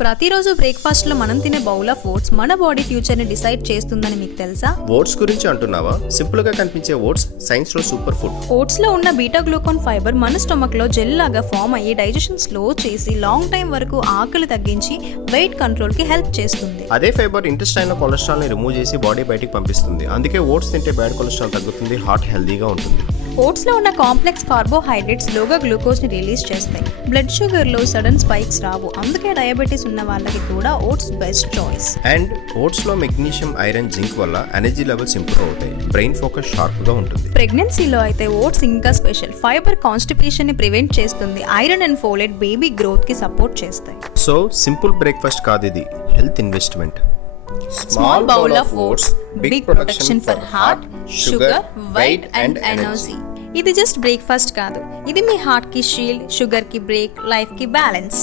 ప్రతిరోజు బ్రేక్ఫాస్ట్ లో మనం తినే బౌల్ ఆఫ్ ఓట్స్ మన బాడీ ఫ్యూచర్ ని డిసైడ్ చేస్తుందని మీకు తెలుసా? ఓట్స్ గురించి అంటున్నావా? సింపుల్ గా కనిపించే ఓట్స్ సైన్స్ లో సూపర్ ఫుడ్. ఓట్స్ లో ఉన్న బీటా గ్లూకాన్ ఫైబర్ మన స్టమక్ లో జెల్ లాగా ఫామ్ అయ్యి డైజెషన్ స్లో చేసి లాంగ్ టైం వరకు ఆకలి తగ్గించి వెయిట్ కంట్రోల్ కి హెల్ప్ చేస్తుంది. అదే ఫైబర్ ఇంటెస్టైన్ లో కొలెస్ట్రాల్ ని రిమూవ్ చేసి బాడీ బయటికి పంపిస్తుంది. అందుకే ఓట్స్ తింటే బ్యాడ్ కొలెస్ట్రాల్ తగ్గుతుంది, హార్ట్ హెల్దీగా ఉంటుంది. ఓట్స్ లో ఉన్న కాంప్లెక్స్ కార్బోహైడ్రేట్స్ లోగా గ్లూకోజ్ ని రిలీజ్ చేస్తాయి. బ్లడ్ షుగర్ లో సడన్ స్పైక్స్ రావు. అందుకే డయాబెటీస్ ఉన్న వాళ్ళకి కూడా oats best choice. And oats లో మెగ్నీషియం, ఐరన్, జింక్ వల్ల ఎనర్జీ లెవెల్స్ ఇంప్రూవ్ అవుతాయి. బ్రెయిన్ ఫోకస్ షార్ప్ గా ఉంటుంది. ప్రెగ్నెన్సీలో అయితే ఓట్స్ ఇంకా స్పెషల్. ఫైబర్ కాన్స్టిపేషన్ ని ప్రివెంట్ చేస్తుంది. Iron and folate baby growth కి సపోర్ట్ చేస్తాయి. సో సింపుల్ బ్రేక్ఫాస్ట్ కాదు ఇది, health investment. Small bowl of oats, big protection for heart, sugar, weight and energy. ఇది జస్ట్ బ్రేక్ఫాస్ట్ కాదు, ఇది మీ హార్ట్ కి షీల్డ్, షుగర్ కి బ్రేక్, లైఫ్ కి బ్యాలెన్స్.